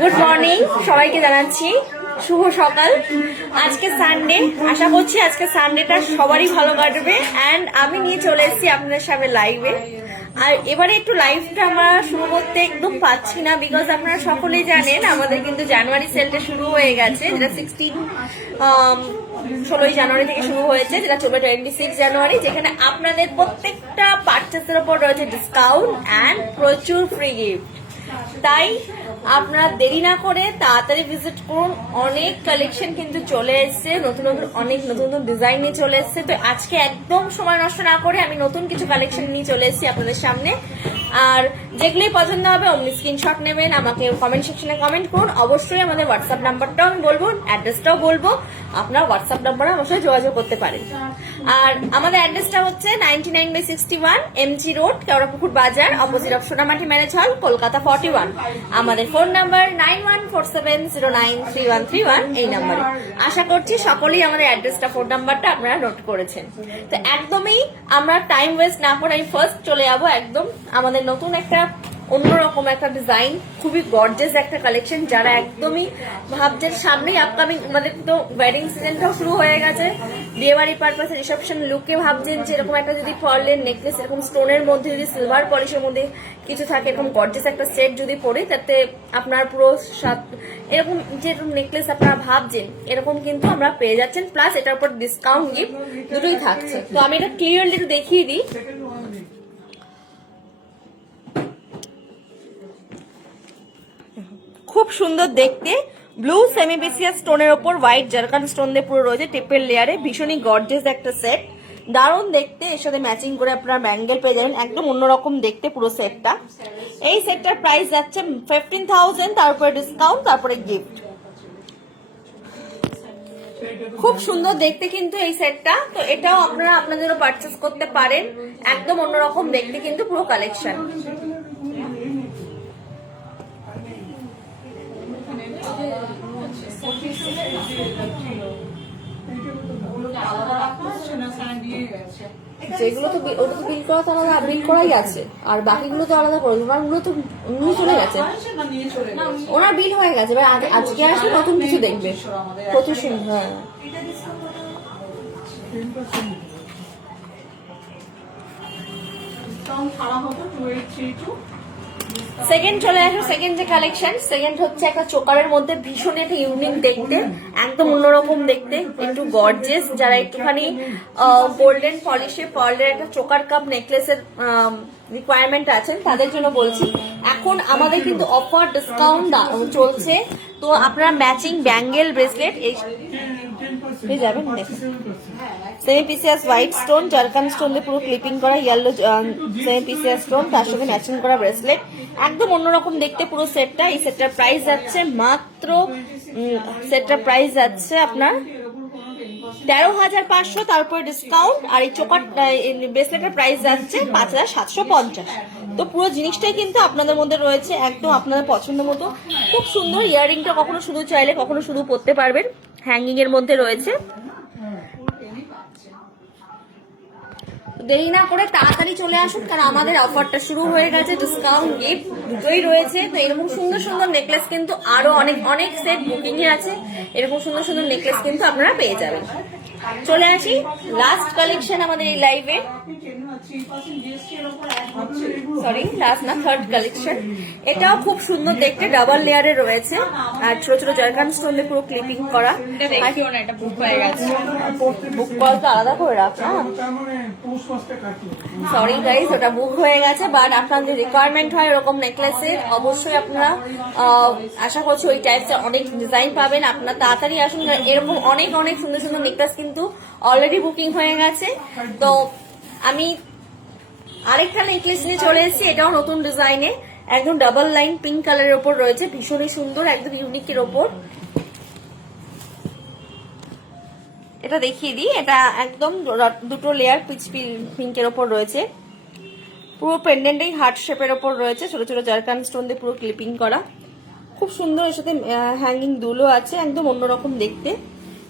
Good morning সবাইকে জানাচ্ছি শুভ সকাল। আজকে সানডে, আশা করছি আজকে সানডেটা সবারই ভালো কাটবে। অ্যান্ড আমি নিয়ে চলে এসেছি আপনাদের সামনে লাইভে। আর এবারে একটু লাইভটা আমরা শুরু করতে একদম পাচ্ছি না, বিকজ আপনারা সকলেই জানেন আমাদের কিন্তু জানুয়ারি সেলটা শুরু হয়ে গেছে, যেটা 16ই জানুয়ারি থেকে শুরু হয়েছে, যেটা চলবে 26 জানুয়ারি, যেখানে আপনাদের প্রত্যেকটা পারচেসের উপর রয়েছে ডিসকাউন্ট অ্যান্ড প্রচুর ফ্রি গিফট। তাই আপনারা দেরি না করে তাড়াতাড়ি ভিজিট করুন। অনেক কালেকশন কিন্তু চলে এসছে, নতুন নতুন ডিজাইন নিয়ে চলে এসছে। তো আজকে একদম সময় নষ্ট না করে আমি নতুন কিছু কালেকশন নিয়ে চলে এসেছি আপনাদের সামনে। আর যেগুলোই পছন্দ হবে অমনি স্ক্রিনশট নেবেন, আমাকে কমেন্ট সেকশনে কমেন্ট করুন। অবশ্যই আমাদের হোয়াটসঅ্যাপ নাম্বারটাও আমি বলবো, অ্যাড্রেসটাও বলবো, আপনার হোয়াটসঅ্যাপ নাম্বারে আমার সাথে যোগাযোগ করতে পারেন। আর আমাদের অ্যাড্রেসটা হচ্ছে 99/61 এমজি রোড, কেওড়াপুকুর বাজার, opposite of সোনামাটি marriage hall, Kolkata 41। আমাদের ফোন নাম্বার 9147093131 এই নাম্বারে। আশা করছি সকলেই আমাদের অ্যাড্রেসটা, ফোন নাম্বারটা আপনারা নোট করেছেন। তো একদমই আমরা টাইম ওয়েস্ট না করে আমি ফার্স্ট চলে যাবো একদম আমাদের নতুন একটা অন্যরকম একটা ডিজাইন, খুবই গর্জিয়াস একটা কালেকশন। যারা একদমই ভাবছেন সামনেই আপকামিং আমাদের তো ওয়েডিং সিজনটাও শুরু হয়ে গেছে, বিয়েবাড়ি পারপাসে রিসেপশন লুকে ভাবছেন যে এরকম একটা যদি পার্লের নেকলেস এরকম স্টোনের মধ্যে যদি সিলভার পলিশের মধ্যে কিছু থাকে, এরকম গর্জিয়াস একটা সেট যদি পরে, তাতে আপনার পুরো এরকম যে নেকলেস আপনারা ভাবছেন এরকম কিন্তু আমরা পেয়ে যাচ্ছেন, প্লাস এটার উপর ডিসকাউন্ট গিফট দুটোই থাকছে। তো আমি এটা ক্লিয়ারলি একটু দেখিয়ে দিই। খুব সুন্দর দেখতে, ব্লু সেমিবিসিয়াস স্টোনের ওপর হোয়াইট জারকান স্টোন দিয়ে পুরো রয়েছে টিপের লেয়ারে, ভীষণই গর্জিয়াস একটা সেট, দারুণ দেখতে। এর সাথে ম্যাচিং করে আপনারা ব্যাঙ্গেল পেয়ে যাবেন, একদম অন্যরকম দেখতে পুরো সেটটা। এই সেটটার প্রাইস যাচ্ছে 15,000, তারপরে ডিসকাউন্ট, তারপরে গিফট। খুব সুন্দর দেখতে কিন্তু এই সেটটা, তো এটাও আপনারা আপনাদেরও পারচেস করতে পারেন। একদম অন্যরকম দেখতে কিন্তু পুরো কালেকশন। যেগুলো তো ওটা তো বিল করা তো আলাদা, বিল করাই আছে, আর বাকিগুলো তো আলাদা করে ওনারগুলো তো নিয়ে চলে গেছে, ওনার বিল হয়ে গেছে। এবার আজকে আসলে নতুন কিছু দেখবে, প্রচুর সুন্দর। হ্যাঁ, সেকেন্ড চলে আসো। সেকেন্ড যে কালেকশন, সেকেন্ড হচ্ছে একটা চোকারের মধ্যে ভীষণ একটা ইউনিক দেখতে, একদম অন্যরকম দেখতে, একটু গর্জিয়াস। যারা একটুখানি গোল্ডেন পলিশে পার্লের একটা চোকার কাপ নেকলেসের রিকোয়ারমেন্ট আছেন তাদের জন্য বলছি। এখন আমাদের কিন্তু অফার ডিসকাউন্ট চলছে, তো আপনারা ম্যাচিং ব্যাঙ্গেল ব্রেসলেট পেয়ে যাবেন। সেমিপিসিয়াস হোয়াইট স্টোন, জারকান স্টোন দিয়ে পুরো ক্লিপিং করা ইয়েলো সেমিপিসিয়াস স্টোন, তার সঙ্গে ম্যাচিং করা ব্রেসলেট, একদম অন্যরকম দেখতে পুরো সেটটা। এই সেটটার প্রাইস যাচ্ছে মাত্র, সেটটার প্রাইস যাচ্ছে আপনার 13,500, তারপরে ডিসকাউন্ট। আর এই চোকার ব্রেসলেটের প্রাইস যাচ্ছে 5,750। তো পুরো জিনিসটাই কিন্তু আপনাদের মধ্যে রয়েছে, একদম আপনাদের পছন্দ মতো। খুব সুন্দর ইয়াররিংটা কখনো শুধু চাইলে কখনো শুধু পরতে পারবেন, হ্যাঙ্গিং এর মধ্যে রয়েছে। দেরি না করে তাড়াতাড়ি চলে আসুন, কারণ আমাদের অফারটা শুরু হয়ে গেছে, ডিসকাউন্ট গিফট দুটোই রয়েছে। তো এরকম সুন্দর সুন্দর নেকলেস কিন্তু আরো অনেক অনেক সেট বুকিং এ আছে, এরকম সুন্দর সুন্দর নেকলেস কিন্তু আপনারা পেয়ে যাবেন। চলে আসি লাস্ট কালেকশন আমাদের এই লাইভে, সরি লাস্ট না, থার্ড কালেকশন। এটাও খুব সুন্দর দেখতে, ডাবল লেয়ারে রয়েছে, আর ছোট ছোট জারকান স্টোন দিয়ে পুরো ক্লিপিং করা। বুক কল তো আলাদা করে রাখা, সরি গাইজ, ওটা বুক হয়ে গেছে। বাট আপনাদের রিকোয়ারমেন্ট হয় এরকম নেকলেসের, অবশ্যই আপনারা আশা করছি ওই টাইপসের অনেক ডিজাইন পাবেন। আপনারা তাড়াতাড়ি আসুন, এরকম অনেক অনেক সুন্দর সুন্দর নেকলেস কিন্তু অলরেডি বুকিং হয়ে গেছে। তো আমি আরেকটা নেকলেস নিয়ে চলে এসেছি, এটাও নতুন ডিজাইনে, একদম ডাবল লাইন পিঙ্ক কালারের ওপর রয়েছে, ভীষণই সুন্দর, একদম ইউনিকের ওপর। এটা দেখিয়ে দিই, এটা একদম দুটো লেয়ার পিচ পিঙ্কের ওপর রয়েছে, পুরো পেন্ডেন্টই হার্ট শেপের ওপর রয়েছে, ছোট ছোট জারকান স্টোন দিয়ে পুরো ক্লিপিং করা, খুব সুন্দর। এর সাথে হ্যাঙ্গিং দুলো আছে, একদম অন্যরকম দেখতে।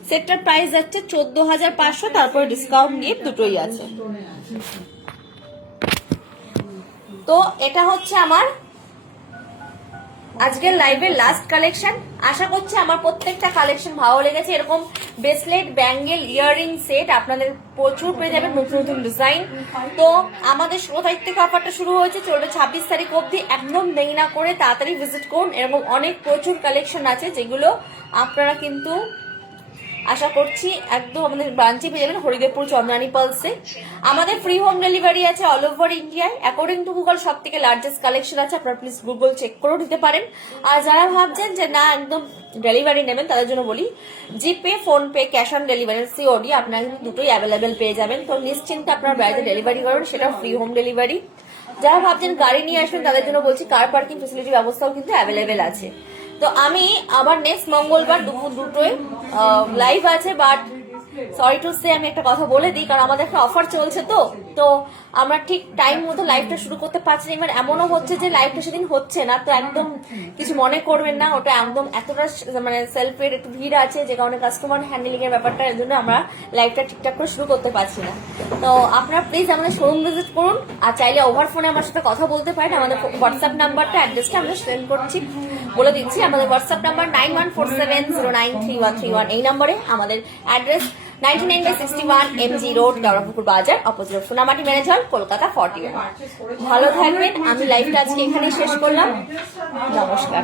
সেটটার প্রাইস যাচ্ছে 14,500, তারপরে ডিসকাউন্ট গিফট দুটোই আছে। তো এটা হচ্ছে আমার আজকের লাইভের লাস্ট কালেকশন। আশা করছি আমার প্রত্যেকটা কালেকশন ভালো লেগেছে। এরকম ব্রেসলেট, ব্যাঙ্গেল, ইয়াররিং সেট আপনাদের প্রচুর পেয়ে যাবেন, নতুন নতুন ডিজাইন। তো আমাদের 16 তারিখ থেকে অফারটা শুরু হয়েছে, চলবে 26 তারিখ অবধি। একদম দেরি না করে তাড়াতাড়ি ভিজিট করুন। এরকম অনেক প্রচুর কালেকশন আছে যেগুলো আপনারা কিন্তু আশা করছি একদম আমাদের ব্রাঞ্চে পেয়ে যাবেন, হরিদেবপুর চন্দ্রানী পালসে। আমাদের ফ্রি হোম ডেলিভারি আছে অল ওভার ইন্ডিয়ায়। অ্যাকর্ডিং টু গুগল সব থেকে লার্জেস্ট কালেকশন আছে, আপনারা প্লিজ গুগল চেক করে নিতে পারেন। আর যারা ভাবছেন যে না একদম ডেলিভারি নেবেন, তাদের জন্য বলি GPay, PhonePe, cash on delivery, COD আপনারা কিন্তু দুটোই অ্যাভেলেবেল পেয়ে যাবেন। তো নিশ্চিন্তে আপনার বাড়িতে ডেলিভারি করুন, সেটা ফ্রি হোম ডেলিভারি। যারা ভাবছেন গাড়ি নিয়ে আসবেন, তাদের জন্য বলছি কার পার্কিং ফেসিলিটি ব্যবস্থাও কিন্তু অ্যাভেলেবেল আছে। তো আমি আবার নেক্সট মঙ্গলবার দুপুর 2টোয় লাইভ আছে, বাট সরি টু সে আমি একটা কথা বলে দিই, কারণ আমাদের একটা অফার চলছে। তো আমরা ঠিক টাইম মতো লাইভটা শুরু করতে পারছি না। এবার এমনও হচ্ছে যে লাইভটা সেদিন হচ্ছে না, তো একদম কিছু মনে করবেন না। ওটা একদম এতটা মানে সেলফের একটু ভিড় আছে, যে কারণে কাস্টমার হ্যান্ডেলিং এর ব্যাপারটা, এর জন্য আমরা লাইভটা ঠিকঠাক করে শুরু করতে পারছি না। তো আপনারা প্লিজ আমাদের শোরুম ভিজিট করুন, আর চাইলে ওভার ফোনে আমার সাথে কথা বলতে পারেন। আমাদের হোয়াটসঅ্যাপ নাম্বারটা, অ্যাড্রেসটা আমরা সেন্ড করছি, বলে দিচ্ছি। আমাদের হোয়াটসঅ্যাপ নাম্বার 9147093131। এই নম্বরে আমাদের অ্যাড্রেস 99/61 MG রোড, গাওড়াপুকুর বাজার, অপোজিট সোনামাটি ম্যারেজ হল, কলকাতা 41। ভালো থাকবেন। আমি লাইভটা আজকে এখানেই শেষ করলাম। নমস্কার।